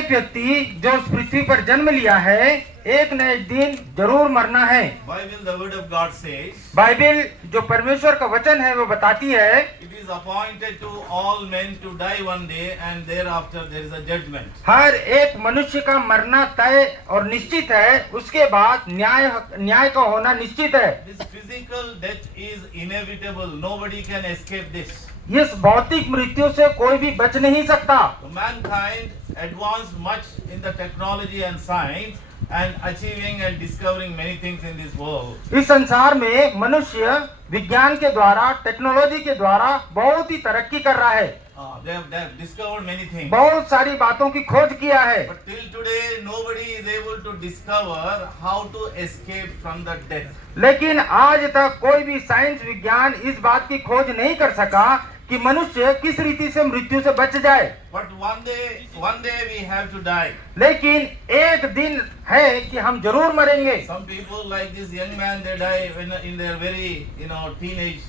एक व्यक्ति जो इस पृथ्वी पर जन्म लिया है, एक न एक दिन जरूर मरना है। Bible, the word of God says, Bible जो परमेश्वर का वचन है वो बताती है, it is appointed to all men to die one day, and thereafter there is a judgment. हर एक मनुष्य का मरना तय और निश्चित है, उसके बाद न्याय का होना निश्चित है। This physical death is inevitable. Nobody can escape this. इस भौतिक मृत्यु से कोई भी बच नहीं सकता। So mankind advanced much in the technology and science and achieving and discovering many things in this world. इस संसार में मनुष्य विज्ञान के द्वारा, टेक्नोलॉजी के द्वारा बहुत ही तरक्की कर रहा है। They have discovered many things. बहुत सारी बातों की खोज किया है, But till today, nobody is able to discover how to escape from the death. लेकिन आज तक कोई भी साइंस विज्ञान इस बात की खोज नहीं कर सका कि मनुष्य किस रीति से मृत्यु से बच जाए। But one day we have to die. लेकिन एक दिन है कि हम जरूर मरेंगे। Some people like this young man, they die in their very teenage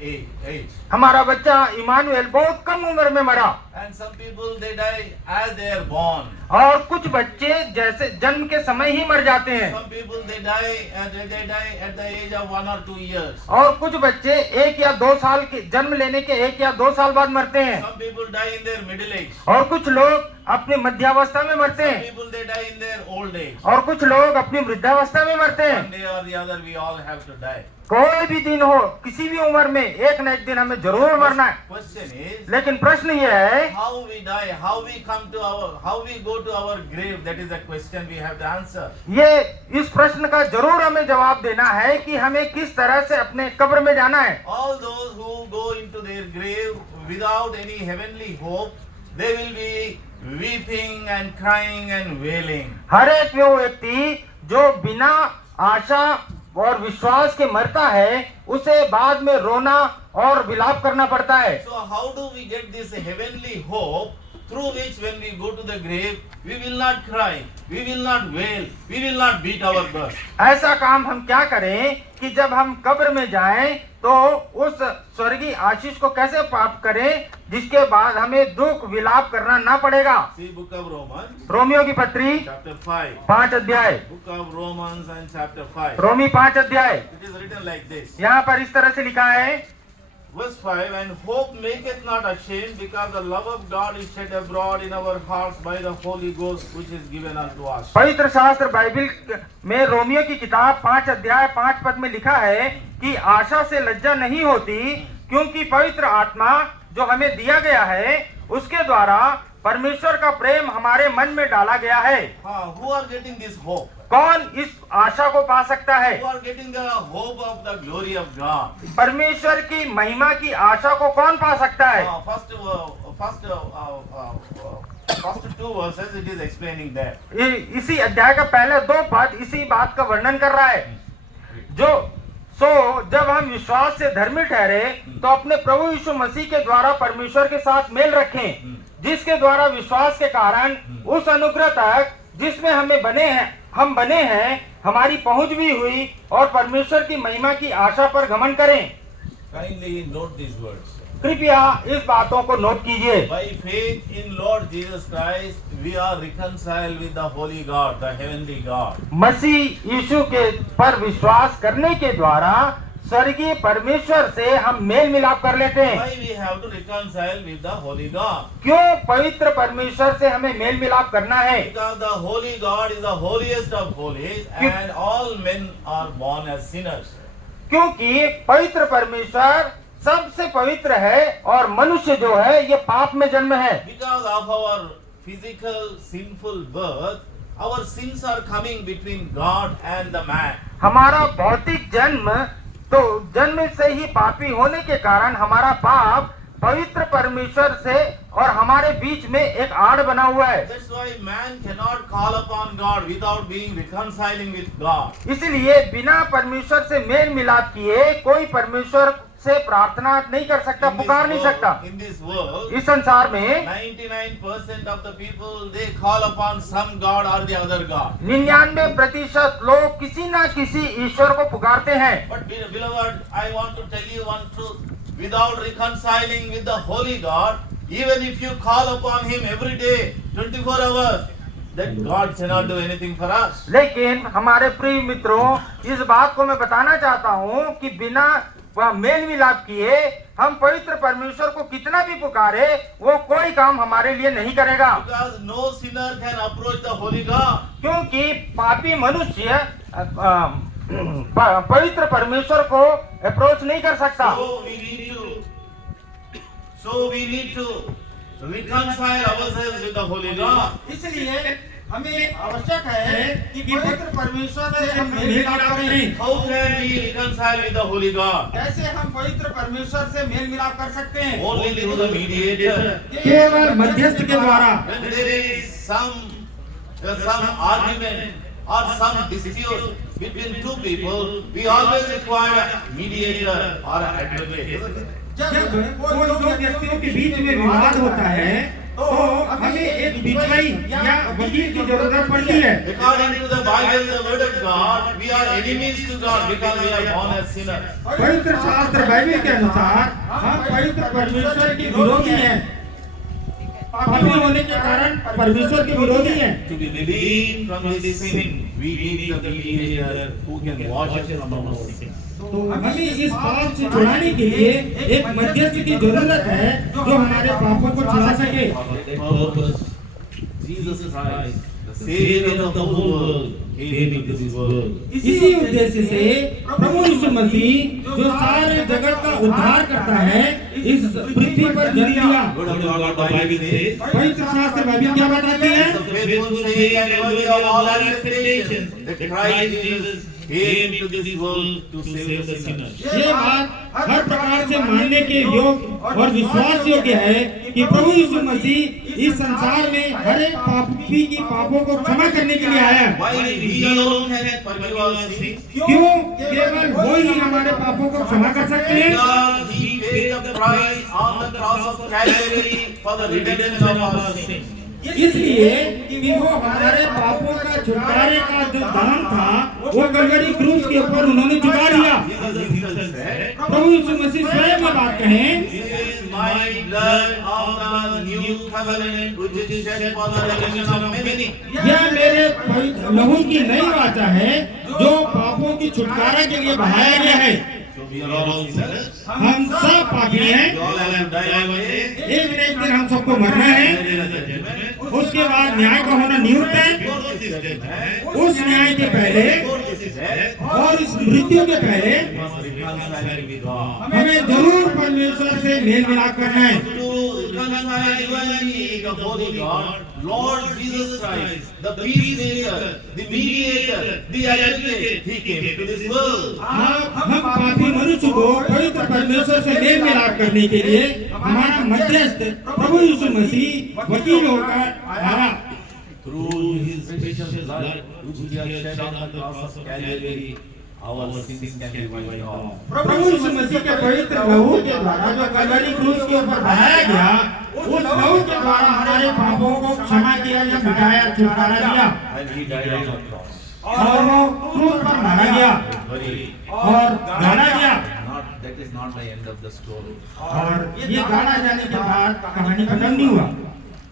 age. हमारा बच्चा इमानुएल बहुत कम उम्र में मरा, And some people they die as they are born. और कुछ बच्चे जैसे जन्म के समय ही मर जाते हैं, Some people they die at the age of 1 or 2 years. और कुछ बच्चे 1 या 2 साल के जन्म लेने के 1 या 2 साल बाद मरते हैं, Some people die in their middle age. और कुछ लोग अपने मध्यावस्था में मरते Some हैं, people they die in their old age. और कुछ लोग अपनी वृद्धावस्था में मरते हैं। One day or the other we all have to die. कोई भी दिन हो, किसी भी उम्र में एक न एक दिन हमें जरूर मरना है। Question is, लेकिन प्रश्न यह है, how we die, how we go to our grave. That is a question we have to answer. ये इस प्रश्न का जरूर हमें जवाब देना है कि हमें किस तरह से अपने कब्र में जाना है। All those who go into their grave without any heavenly hope, they will be weeping and crying and wailing. हर एक वो व्यक्ति जो बिना आशा और विश्वास के मरता है, उसे बाद में रोना और विलाप करना पड़ता है। So how do we get this heavenly hope through which when we go to the grave, we will not cry, we will not wail, we will not beat our breast. ऐसा काम हम क्या करें कि जब हम कब्र में जाएं तो उस स्वर्गीय आशीष को कैसे प्राप्त करें जिसके बाद हमें दुख विलाप करना ना पड़ेगा। See book of Romans, Romeo की पत्री chapter 5. 5 अध्याय, Book of Romans and chapter 5. रोमी 5 अध्याय, It is written like this. यहाँ पर इस तरह से लिखा है, Verse 5, and hope maketh not ashamed, because the love of God is shed abroad in our hearts by the Holy Ghost, which is given unto us. पवित्र शास्त्र Bible में रोमियो की किताब 5 अध्याय 5 पद में लिखा है कि आशा से लज्जा नहीं होती, क्योंकि पवित्र आत्मा जो हमें दिया गया है उसके द्वारा परमेश्वर का प्रेम हमारे मन में डाला गया है। Who are getting this hope? कौन इस आशा को पा सकता है? Who are getting the hope of the glory of God? परमेश्वर की महिमा की आशा को कौन पा सकता है? First 2 verses it is explaining that. इसी अध्याय का पहले 2 पद इसी बात का वर्णन कर रहा है। जब हम विश्वास से धर्मी ठहरे तो अपने प्रभु यीशु मसीह के द्वारा परमेश्वर के साथ मेल रखें, जिसके द्वारा विश्वास के कारण उस अनुग्रह तक जिसमें हम बने हैं हमारी पहुंच भी हुई, और परमेश्वर की महिमा की आशा पर घमंड करें। Kindly note these words. कृपया इस बातों को नोट कीजिए। By faith in Lord Jesus Christ, we are reconciled with the Holy God, the heavenly God. मसीह यीशु के पर विश्वास करने के द्वारा स्वर्गीय परमेश्वर से हम मेल मिलाप कर लेते हैं। Why we have to reconcile with the Holy God? क्यों पवित्र परमेश्वर से हमें मेल मिलाप करना है? Because the Holy God is the holiest of holies, and all men are born as sinners. क्योंकि पवित्र परमेश्वर सबसे पवित्र है और मनुष्य जो है ये पाप में जन्म है। Because of our physical sinful birth, our sins are coming between God and the man. हमारा भौतिक जन्म तो जन्म से ही पापी होने के कारण हमारा पाप पवित्र परमेश्वर से और हमारे बीच में एक आड़ बना हुआ है। That's why man cannot call upon God without being reconciling with God. इसलिए बिना परमेश्वर से मेल मिलाप किए कोई परमेश्वर से प्रार्थना नहीं कर सकता, पुकार नहीं सकता। In this world, इस संसार में 99% of the people they call upon some God or the other God. 99% लोग किसी ना किसी ईश्वर को पुकारते हैं। But beloved, I want to tell you one truth. Without reconciling with the Holy God, Even if you call upon Him every day, 24 hours, that God cannot do anything for us. लेकिन हमारे प्रिय मित्रों, इस बात को मैं बताना चाहता हूँ कि बिना वह मेल मिलाप किए हम पवित्र परमेश्वर को कितना भी पुकारे, वो कोई काम हमारे लिए नहीं करेगा। Because no sinner can approach the holy God. क्योंकि पापी मनुष्य पवित्र परमेश्वर को अप्रोच नहीं कर सकता। So we need to reconcile ourselves with the holy God. इसलिए हमें आवश्यक है कि पवित्र परमेश्वर से हम मेल मिलाप करें। How can we reconcile with the holy God? कैसे हम पवित्र परमेश्वर से मेल मिलाप कर सकते हैं? Only through the mediator. केवल मध्यस्थ के द्वारा। When there is some argument or some dispute between two people, we always require a mediator or an advocate. जब कोई दो व्यक्तियों के बीच में विवाद होता है तो हमें एक बिचवाई या वकील की जरूरत पड़ती है। According to the Bible, the word of God, we are enemies to God because we are born as sinners. पवित्र शास्त्र बाइबल के अनुसार हम पवित्र परमेश्वर के विरोधी हैं। पापी होने के कारण परमेश्वर के विरोधी हैं। To be redeemed from this sin, we need the mediator who can wash us from our sin. तो हमें इस पाप से छुड़ाने के लिए एक मध्यस्थ की जरूरत है जो हमारे पापों को छुड़ा सके। Jesus Christ, the Savior of the whole world, came into this world. इसी उद्देश्य से प्रभु यीशु मसीह जो सारे जगत का उद्धार करता है, इस पृथ्वी पर जन्म लिया। पवित्र शास्त्र बाइबल क्या बताती है? The faithful saying and worthy of all our expectations, that Christ Jesus came into this world to save the sinners. ये बात हर प्रकार से मानने के योग्य और विश्वास योग्य है कि प्रभु यीशु मसीह इस संसार में हर एक पापी की पापों को क्षमा करने के लिए आया। Why He alone can forgive our sins? क्यों केवल वो ही हमारे पापों को क्षमा कर सकते हैं? Because He paid the price on the cross of Calvary for the redemption of our sins. इसलिए कि वो हमारे पापों का छुटकारे का जो दान था वो कलवरी क्रूस के ऊपर उन्होंने चुका दिया। प्रभु यीशु मसीह स्वयं में बात कहें, This is my blood of the new covenant which is shed for the remission of many. यह मेरे लहू की नई वाचा है जो पापों की छुटकारा के लिए बहाया गया है। So we are all sinners. हम सब पापी हैं। We all have to die one day. एक न एक दिन हम सबको मरना है। There is a judgment. उसके बाद न्याय का होना नियुक्त है। Before this is judgment, उस न्याय के पहले before this is death, और इस मृत्यु के पहले we must reconcile with God. हमें जरूर परमेश्वर से मेल मिलाप करना है। To reconcile you and me, the holy God, Lord Jesus Christ, the peacemaker, the mediator, the advocate, He came into this world. हम पापी मनुष्य को पवित्र परमेश्वर से मेल मिलाप करने के लिए हमारा मध्यस्थ प्रभु यीशु मसीह वकील होकर आया। Through His precious blood, which He has shed on the cross of Calvary, our sins can be wiped off. प्रभु यीशु मसीह के पवित्र लहू के द्वारा जो कलवरी क्रूस के ऊपर बहाया गया, उस लहू के द्वारा हमारे पापों को क्षमा किया या मिटाया, छुटकारा दिया। And He died on the cross. और वो क्रूस पर मारा गया और गाड़ा गया। That is not the end of the story. और ये गाड़ा जाने के बाद कहानी खत्म नहीं हुआ।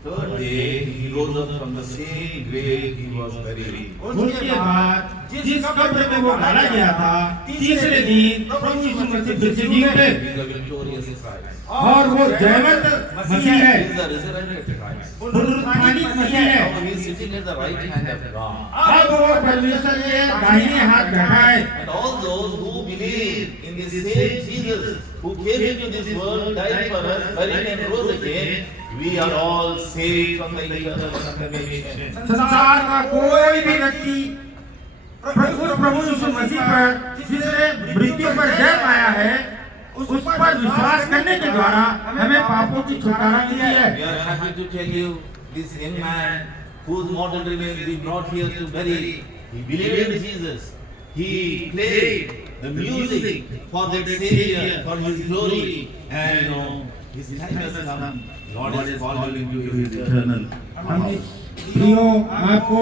Third day, He rose up from the same grave He was buried. उसके बाद जिस कब्र में वो गाड़ा गया था, तीसरे दिन प्रभु यीशु मसीह फिर से जी उठे He is the victorious Christ. और वो जयवंत मसीह है, He is the resurrected Christ. पुनरुत्थानित मसीह है। Now He is sitting at the right hand of God. अब वो परमेश्वर के दाहिने हाथ बैठा है। And all those who believe in the same Jesus who came into this world, died for us, buried and rose again, we are all saved from the eternal condemnation. संसार का कोई भी व्यक्ति प्रभु यीशु मसीह पर जिसने मृत्यु पर जय पाया है, उस पर विश्वास करने के द्वारा हमें पापों की छुटकारा मिली है। We are happy to tell you, this young man whose mortal remains we brought here to bury, he believed in Jesus. He played the music for that Savior, for His glory, and his time has come. Lord has called him into His eternal house. प्रियो, आपको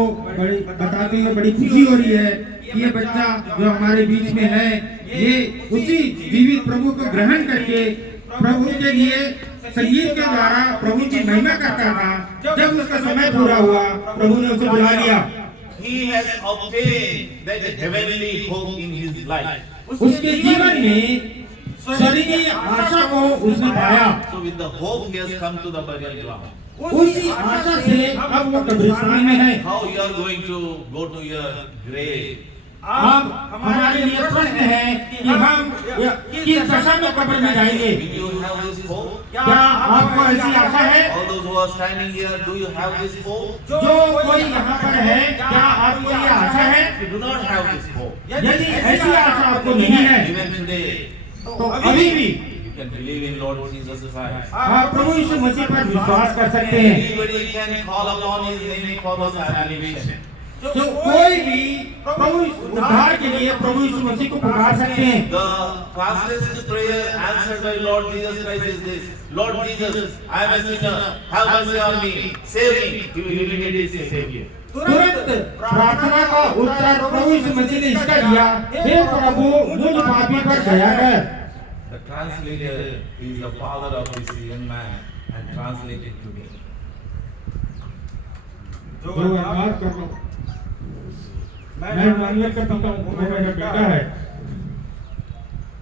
बताते हुए बड़ी खुशी हो रही है कि ये बच्चा जो हमारे बीच में है, ये उसी जीवित प्रभु को ग्रहण करके प्रभु के लिए संगीत के द्वारा प्रभु की महिमा करता था। जब उसका समय पूरा हुआ, प्रभु ने उसे बुला लिया। He has obtained that heavenly hope in his life. उसके जीवन में स्वर्गीय आशा को उसने पाया। So with the hope he has come to the burial ground. उसी आशा से अब वो कब्रिस्तान में है। How you are going to go to your grave? अब हमारे लिए प्रश्न है कि हम किस दशा में कब्र में जाएंगे। Will you have this hope? क्या आपको ऐसी आशा है? All those who are standing here, do you have this hope? जो कोई यहाँ पर है, क्या आपको ये आशा है? If you do not have this hope, यदि ऐसी आशा आपको नहीं है, even today, तो अभी भी you can believe in Lord Jesus Christ. आप प्रभु यीशु मसीह पर विश्वास कर सकते हैं। Anybody can call upon his name for the salvation. जो कोई भी प्रभु उद्धार के लिए प्रभु यीशु मसीह को पुकार सकते हैं। The fastest prayer answered by Lord Jesus Christ is this: Lord Jesus, I am a sinner. Have mercy on me. Save me. He will immediately save you. तुरंत प्रार्थना का उत्तर प्रभु यीशु मसीह ने इसका दिया, हे प्रभु मुझ पापी पर दया कर। The translator is the father of this young man and translated to me. जो बात कर लो, मैं अनुवाद करता हूँ, वो मेरा बेटा है।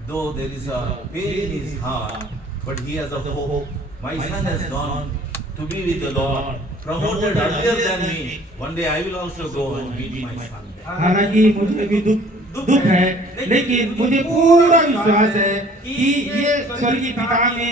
Though there is a pain in his heart, but he has a hope. My son has gone to be with the Lord, promoted earlier than me. One day I will also go and meet my son. हालांकि मुझे भी दुख है, लेकिन मुझे पूरा विश्वास है कि ये स्वर्गीय पिता में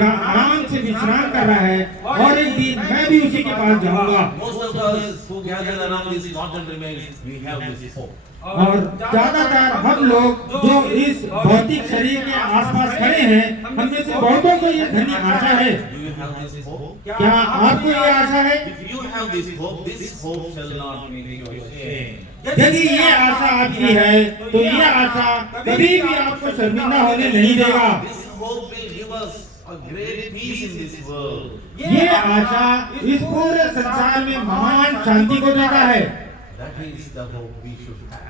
आराम से विश्राम कर रहा है और एक दिन मैं भी उसी के पास जाऊंगा। Most of us who gather around this mortal remains, we have this hope. और ज्यादातर हम लोग जो इस भौतिक शरीर के आसपास खड़े हैं, हम में से बहुतों को ये धन्य आशा है। Do you have this hope? क्या आपको ये आशा है? If you have this hope shall not make you ashamed. यदि ये आशा आपकी है, तो ये आशा कभी भी आपको शर्मिंदा होने नहीं देगा। This hope will give us a great peace in this world. ये आशा इस पूरे संसार में महान शांति को देता है। That is the hope we should have.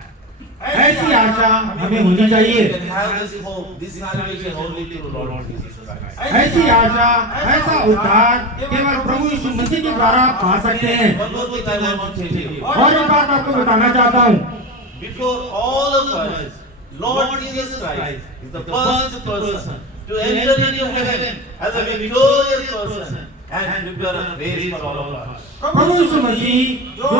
ऐसी आशा हमें होनी चाहिए। We can have this hope, this salvation only through Lord Jesus Christ. ऐसी आशा, ऐसा उद्धार केवल प्रभु यीशु मसीह के द्वारा पा सकते हैं। One more thing I want to tell you. और एक बात आपको बताना चाहता हूँ। Before all of us, Lord Jesus Christ is the first person to enter into heaven as a victorious person and prepare a place for all of us. प्रभु यीशु मसीह जो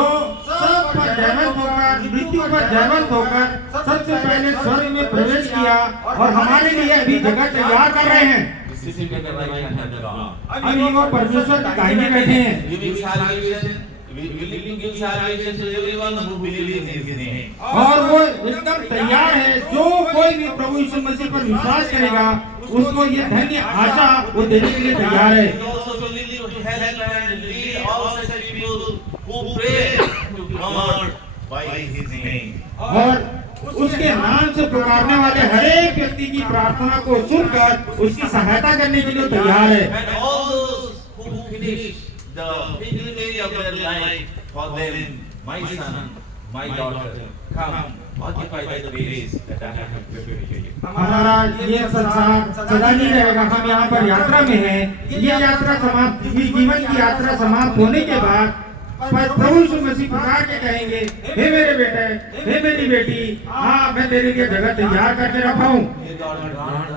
सब पर जयवंत होकर, मृत्यु पर जयवंत होकर सबसे पहले स्वर्ग में प्रवेश किया और हमारे लिए अभी जगह तैयार कर रहे हैं। Sitting at the right hand of God. अभी वो परमेश्वर की दाहिने बैठे हैं। Giving salvation, willing to give salvation to everyone who believes in His name. और वो एकदम तैयार है, जो कोई भी प्रभु यीशु मसीह पर विश्वास करेगा उसको ये धन्य आशा वो देने के लिए तैयार है। He is also willing to help and lead all such people who pray to God by His name. और उसके नाम से पुकारने वाले हर एक व्यक्ति की प्रार्थना को सुनकर उसकी सहायता करने के लिए तैयार है। And all those who finish the pilgrimage of their life, for them, my son, my daughter, come, occupy the place that I have prepared for you. हमारा ये संसार सदा नहीं रहेगा, हम यहाँ पर यात्रा में हैं। ये यात्रा समाप्त, इस जीवन की यात्रा समाप्त होने के बाद पर प्रभु यीशु मसीह पुकार के कहेंगे, हे मेरे बेटे, हे मेरी बेटी, हाँ मैं तेरे लिए जगह तैयार करके रखा हूँ। May God grant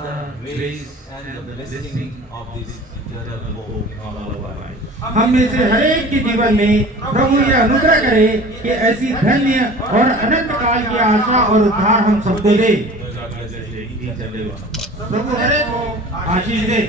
the grace and the blessing of this eternal hope in all our lives. हम में से हर एक के जीवन में प्रभु ये अनुग्रह करे कि ऐसी धन्य और अनंत काल की आशा और उद्धार हम सबको दे। May God bless each and every one of us. प्रभु हर एक को आशीष दे।